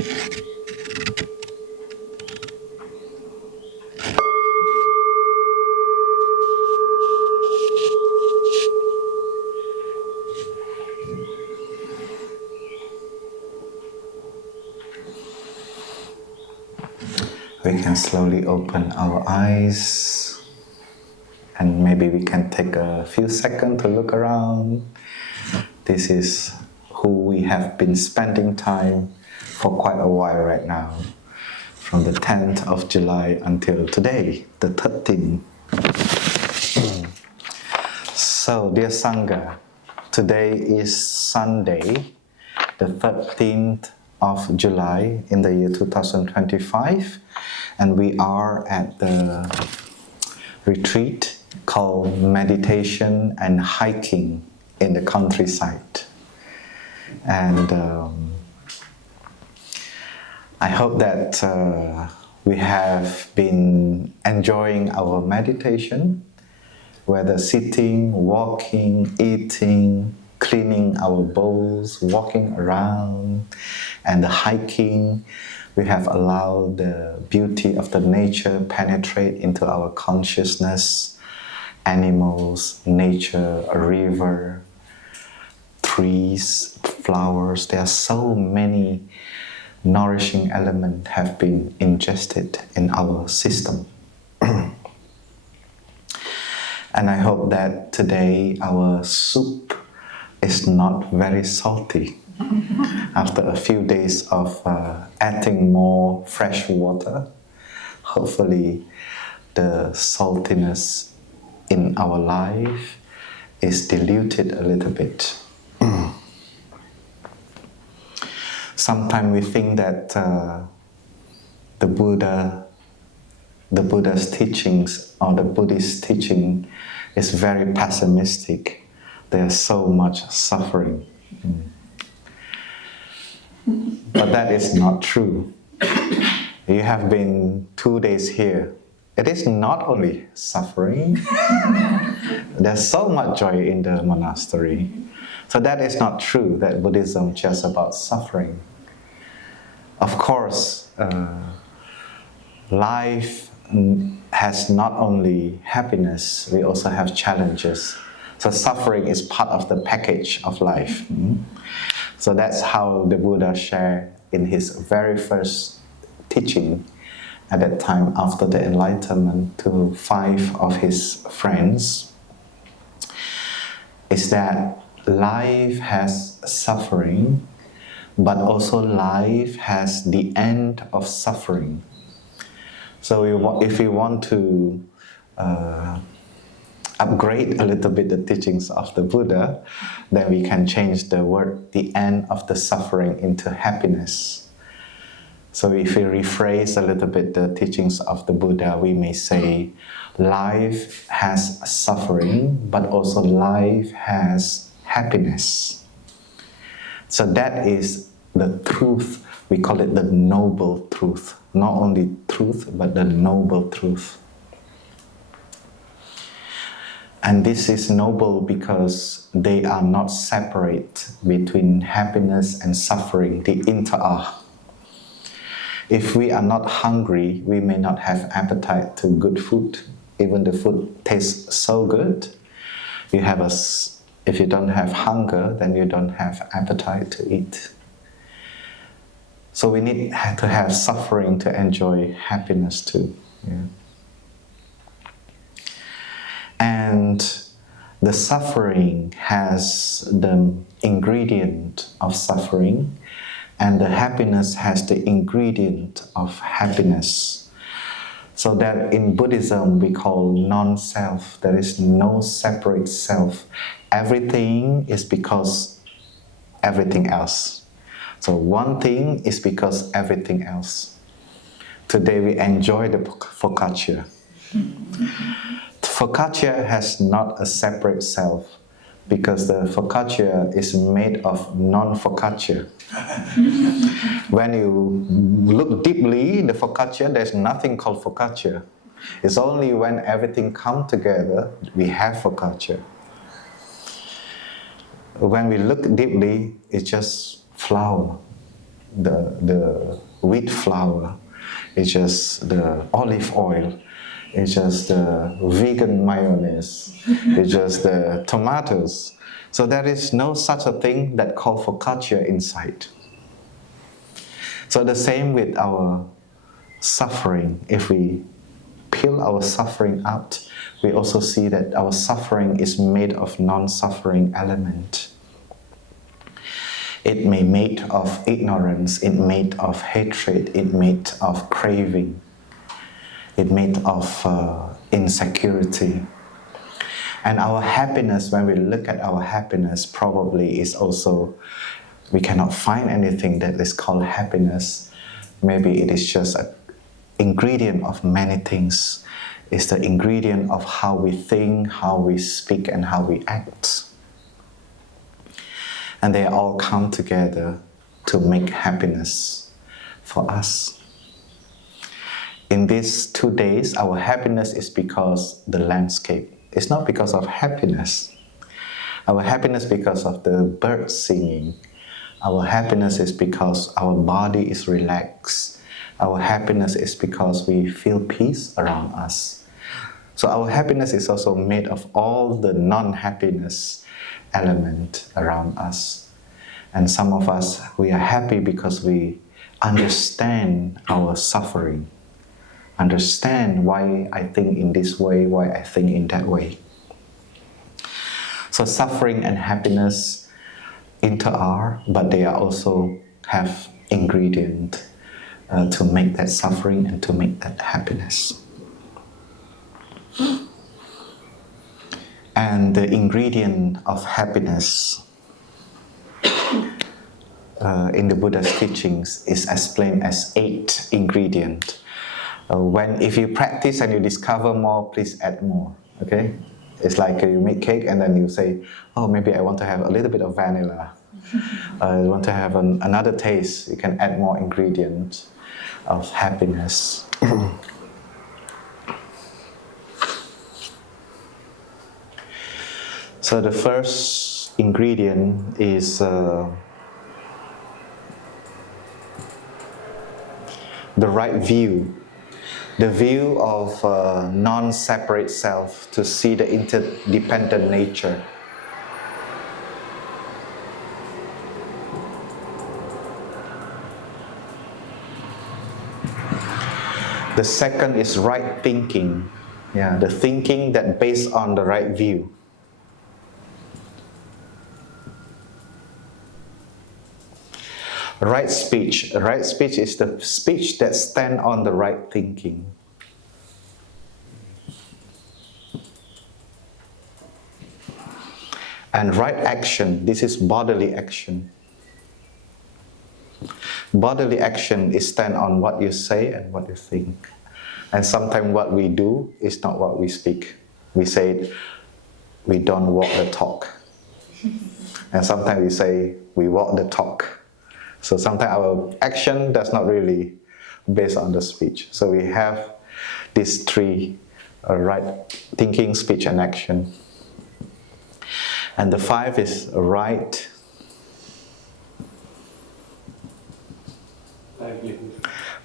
We can slowly open our eyes, and maybe we can take a few seconds to look around. This is who we have been spending time for quite a while right now, from the 10th of July until today, the 13th. So, dear Sangha, today is Sunday, the 13th of July in the year 2025, and we are at the retreat called Meditation and Hiking in the Countryside. And I hope that we have been enjoying our meditation, whether sitting, walking, eating, cleaning our bowls, walking around, and the hiking. We have allowed the beauty of the nature penetrate into our consciousness. Animals, nature, a river, trees, flowers. There are so many nourishing elements have been ingested in our system. And I hope that today our soup is not very salty. After a few days of adding more fresh water, hopefully the saltiness in our life is diluted a little bit. Sometimes we think that the Buddha's teachings or the Buddhist teaching is very pessimistic. There's so much suffering. But that is not true. You have been 2 days here. It is not only suffering. There's so much joy in the monastery. So that is not true, that Buddhism is just about suffering. Of course, life has not only happiness, we also have challenges. So suffering is part of the package of life. So that's how the Buddha shared in his very first teaching at that time after the enlightenment to 5 of his friends, is that life has suffering, but also life has the end of suffering. So if we want to upgrade a little bit the teachings of the Buddha, then we can change the word, the end of the suffering, into happiness. So if we rephrase a little bit the teachings of the Buddha, we may say, life has suffering, but also life has happiness. So that is the truth. We call it the noble truth. Not only truth, but the noble truth. And this is noble because they are not separate between happiness and suffering. They interact. If we are not hungry, we may not have appetite to good food. Even the food tastes so good. If you don't have hunger, then you don't have appetite to eat. So we need to have suffering to enjoy happiness too. Yeah. And the suffering has the ingredient of suffering, and the happiness has the ingredient of happiness. So that in Buddhism we call non-self. There is no separate self. Everything is because everything else. So one thing is because everything else. Today we enjoy the focaccia. Focaccia has not a separate self because the focaccia is made of non-focaccia. When you look deeply, the focaccia, there's nothing called focaccia. It's only when everything comes together, we have focaccia. When we look deeply, it's just flour. the wheat flour, it's just the olive oil, it's just the vegan mayonnaise, it's just the tomatoes. So there is no such a thing that called for culture inside. So the same with our suffering. If we peel our suffering out, we also see that our suffering is made of non-suffering element. It may made of ignorance, it made of hatred, it made of craving, it made of insecurity. And our happiness, when we look at our happiness, probably is also, we cannot find anything that is called happiness. Maybe it is just an ingredient of many things. It's the ingredient of how we think, how we speak, and how we act. And they all come together to make happiness for us. In these 2 days, our happiness is because the landscape. It's not because of happiness. Our happiness is because of the birds singing. Our happiness is because our body is relaxed. Our happiness is because we feel peace around us. So our happiness is also made of all the non-happiness element around us. And some of us, we are happy because we understand our suffering, understand why I think in this way, why I think in that way. So suffering and happiness inter-are, but they are also have ingredient to make that suffering and to make that happiness. And the ingredient of happiness in the Buddha's teachings is explained as 8 ingredients. If you practice and you discover more, please add more. Okay? It's like you make cake and then you say, oh, maybe I want to have a little bit of vanilla. I want to have another taste. You can add more ingredients of happiness. So the first ingredient is the right view. The view of non-separate self, to see the interdependent nature. The second is right thinking. Yeah, the thinking that based on the right view. Right speech. Right speech is the speech that stands on the right thinking. And right action. This is bodily action. Bodily action is stand on what you say and what you think. And sometimes what we do is not what we speak. We say we don't walk the talk. And sometimes we say we walk the talk. So sometimes our action does not really based on the speech. So we have these 3, right thinking, speech, and action. And the 5 is right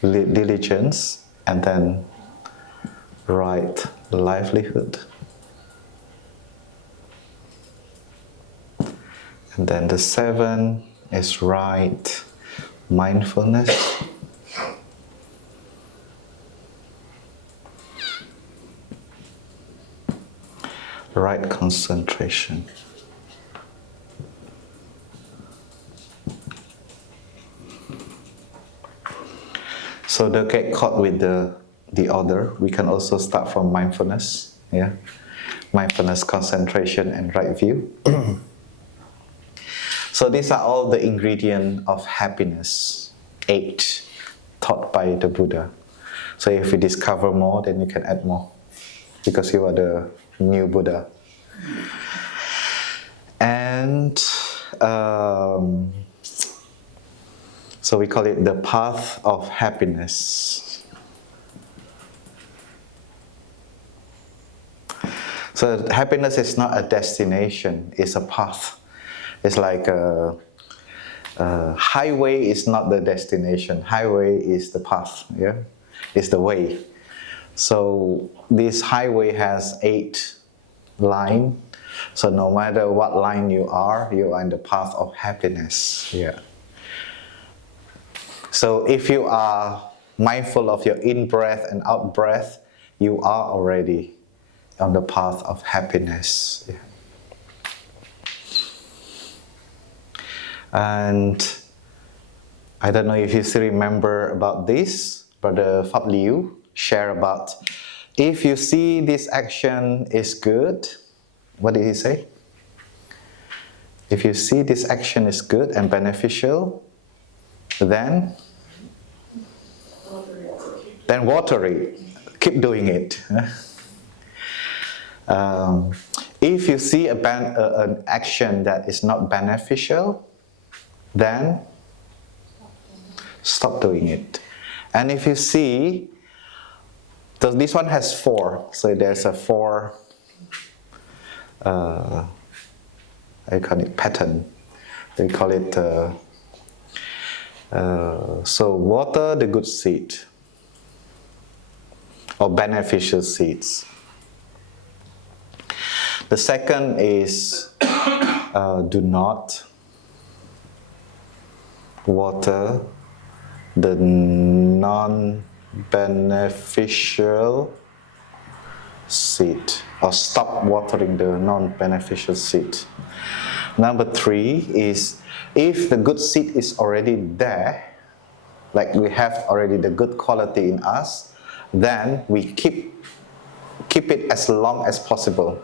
diligence, and then right livelihood. And then the 7 is right mindfulness. Right concentration. So don't get caught with the order. We can also start from mindfulness. Yeah, mindfulness, concentration, and right view. So these are all the ingredients of happiness, 8, taught by the Buddha. So if you discover more, then you can add more, because you are the new Buddha. And so we call it the path of happiness. So happiness is not a destination, it's a path. It's like Highway is not the destination. Highway is the path. Yeah, it's the way. So this highway has 8 lines. So no matter what line you are in the path of happiness. Yeah. So if you are mindful of your in-breath and out-breath, you are already on the path of happiness. Yeah. And I don't know if you still remember about this, Brother Pháp Liu share about, if you see this action is good, what did he say? If you see this action is good and beneficial, then water it. Keep doing it. If you see an action that is not beneficial, then stop doing it. And if you see, so this one has 4, so there's a 4, I call it pattern. They call it, so water the good seed, or beneficial seeds. The second is, do not water the non-beneficial seed, or stop watering the non-beneficial seed. Number 3 is, if the good seed is already there, like we have already the good quality in us, then we keep it as long as possible.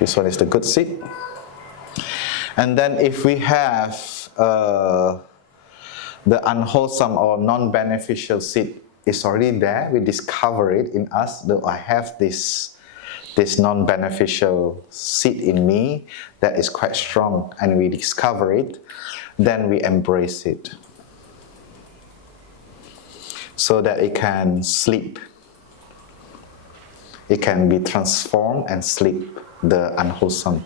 This one is the good seed. And then if we have the unwholesome or non-beneficial seed is already there, we discover it in us, that I have this non-beneficial seed in me that is quite strong, and we discover it, then we embrace it so that it can sleep. It can be transformed and sleep, the unwholesome.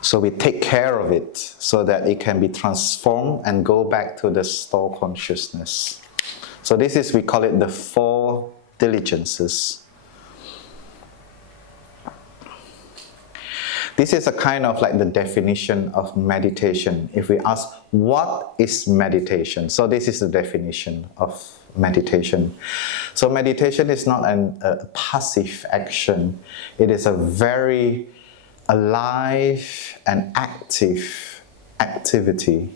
So we take care of it so that it can be transformed and go back to the store consciousness. So this is, we call it the 4 diligences. This is a kind of like the definition of meditation. If we ask, what is meditation? So this is the definition of meditation. So meditation is not a passive action. It is a very alive and active activity.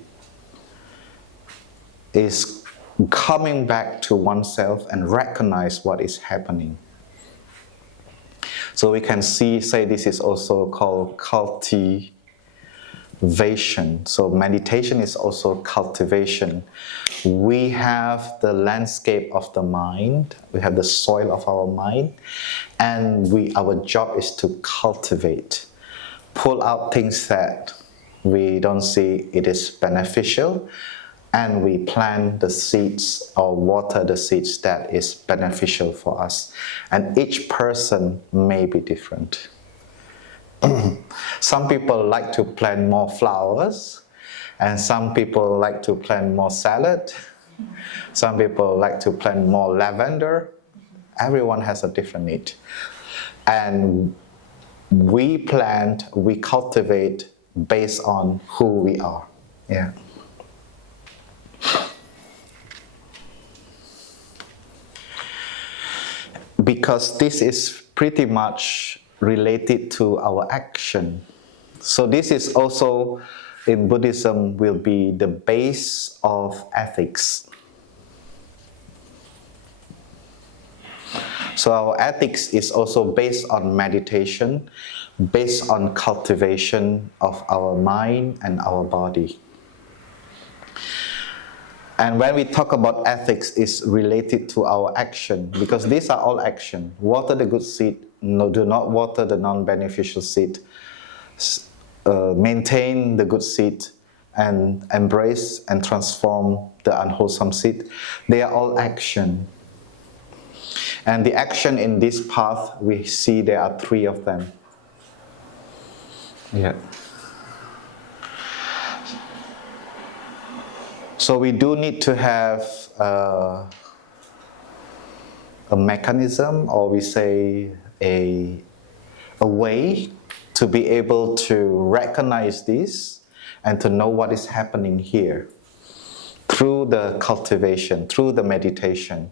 Is coming back to oneself and recognize what is happening. So we can say this is also called cultivation. So meditation is also cultivation. We have the landscape of the mind, we have the soil of our mind, and our job is to cultivate. Pull out things that we don't see it is beneficial, and we plant the seeds or water the seeds that is beneficial for us. And each person may be different. Some people like to plant more flowers, and some people like to plant more salad. Some people like to plant more lavender. Everyone has a different need. And we plant, we cultivate based on who we are. Yeah. Because this is pretty much related to our action. So this is also, in Buddhism, will be the base of ethics. So our ethics is also based on meditation, based on cultivation of our mind and our body. And when we talk about ethics, it's related to our action, because these are all action. Water the good seed, do not water the non-beneficial seed. Maintain the good seed, and embrace and transform the unwholesome seed, they are all action. And the action in this path, we see there are 3 of them. Yeah. So we do need to have a mechanism, or we say a way to be able to recognize this and to know what is happening here through the cultivation, through the meditation.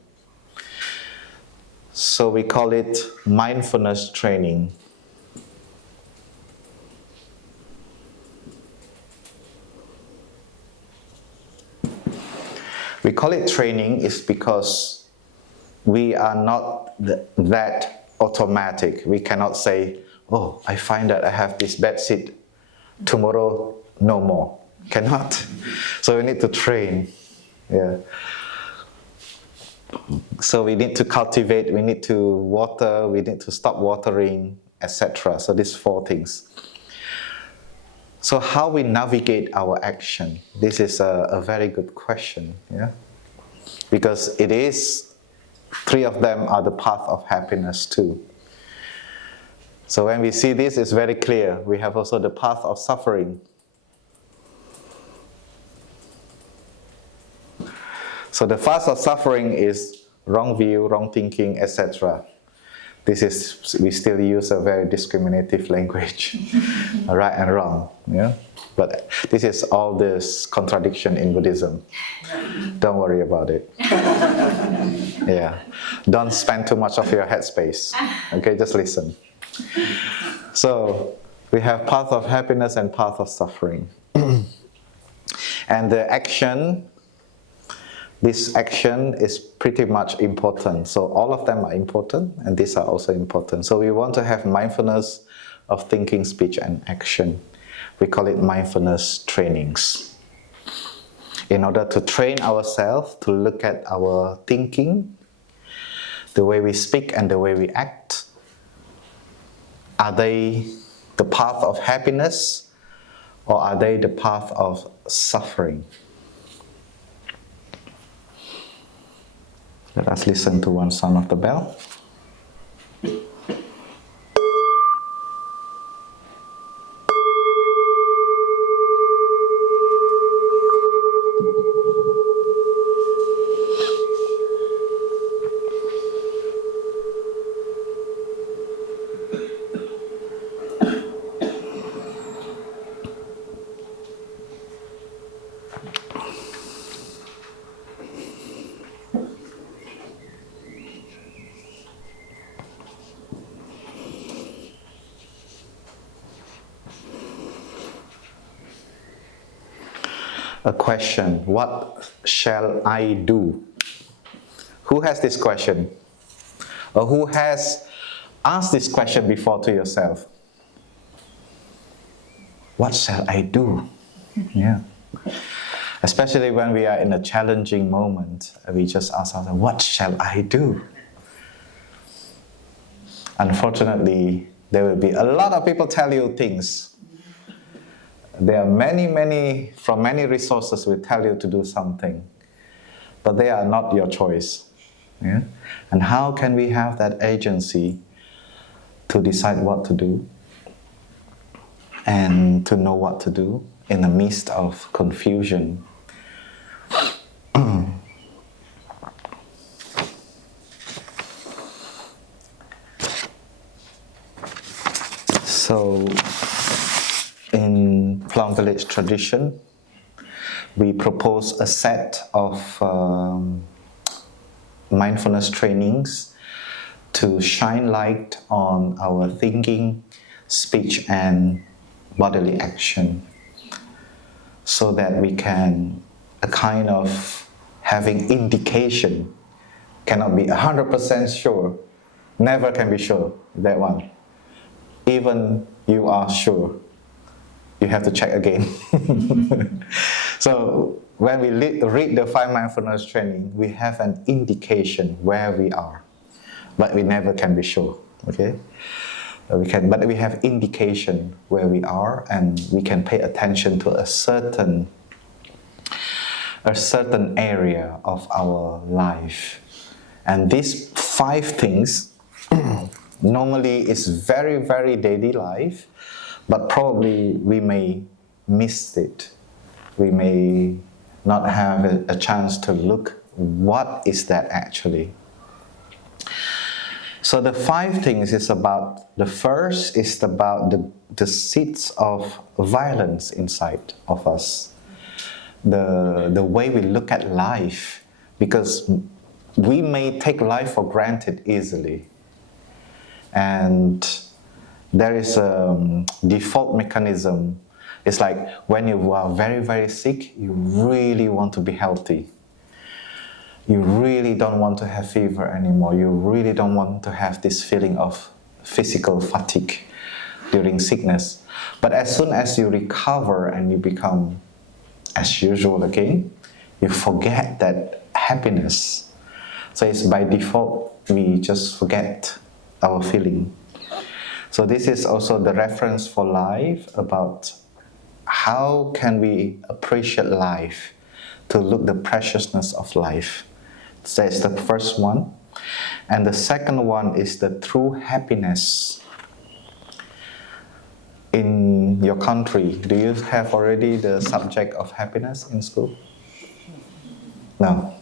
So we call it mindfulness training. We call it training is because we are not that automatic. We cannot say, oh, I find that I have this bad seed. Tomorrow, no more. Cannot. So we need to train. Yeah. So we need to cultivate, we need to water, we need to stop watering, etc. So these 4 things. So how we navigate our action? This is a very good question. Yeah? Because it is, 3 of them are the path of happiness too. So when we see this, it's very clear. We have also the path of suffering. So the path of suffering is wrong view, wrong thinking, etc. This is, we still use a very discriminative language, right and wrong. Yeah? But this is all this contradiction in Buddhism. Don't worry about it. Yeah. Don't spend too much of your headspace. Okay, just listen. So we have path of happiness and path of suffering. And the action, this action is pretty much important. So all of them are important, and these are also important. So we want to have mindfulness of thinking, speech, and action. We call it mindfulness trainings. In order to train ourselves to look at our thinking, the way we speak and the way we act, are they the path of happiness or are they the path of suffering? Let us listen to one sound of the bell. A question, what shall I do? Who has this question? Or who has asked this question before to yourself? What shall I do? Yeah. Especially when we are in a challenging moment, we just ask ourselves, what shall I do? Unfortunately, there will be a lot of people tell you things. There are many, from many resources will tell you to do something, but they are not your choice. Yeah? And how can we have that agency to decide what to do and to know what to do in the midst of confusion? So, in Plum Village tradition, we propose a set of mindfulness trainings to shine light on our thinking, speech, and bodily action, so that we can a kind of having indication, cannot be 100% sure, never can be sure, that one. Even you are sure, you have to check again. So when we read the 5 mindfulness training, we have an indication where we are, but we never can be sure. Okay. But we have indication where we are, and we can pay attention to a certain area of our life. And these 5 things normally is very, very daily life, but probably we may miss it. We may not have a chance to look what is that actually. So the 5 things is about, the first is about the seeds of violence inside of us. The way we look at life, because we may take life for granted easily. And there is a default mechanism. It's like when you are very, very sick, you really want to be healthy. You really don't want to have fever anymore. You really don't want to have this feeling of physical fatigue during sickness. But as soon as you recover and you become as usual again, you forget that happiness. So it's by default, we just forget our feeling. So this is also the reference for life, about how can we appreciate life, to look the preciousness of life. So that's the first one. And the second one is the true happiness. In your country, do you have already the subject of happiness in school? No.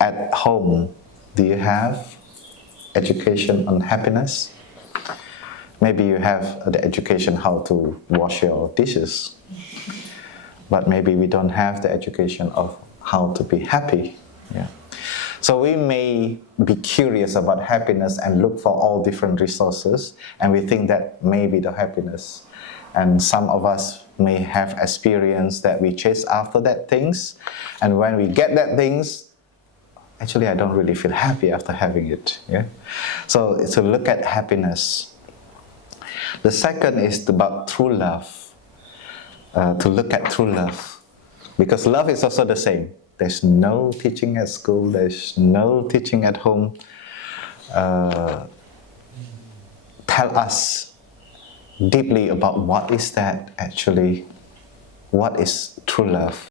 At home, do you have education on happiness? Maybe you have the education how to wash your dishes, but maybe we don't have the education of how to be happy. Yeah. So we may be curious about happiness and look for all different resources, and we think that may be the happiness. And some of us may have experience that we chase after that things, and when we get that things, actually I don't really feel happy after having it. Yeah. So to look at happiness. The second is about true love. To look at true love, because love is also the same. There's no teaching at school, there's no teaching at home. Tell us deeply about what is that actually, what is true love.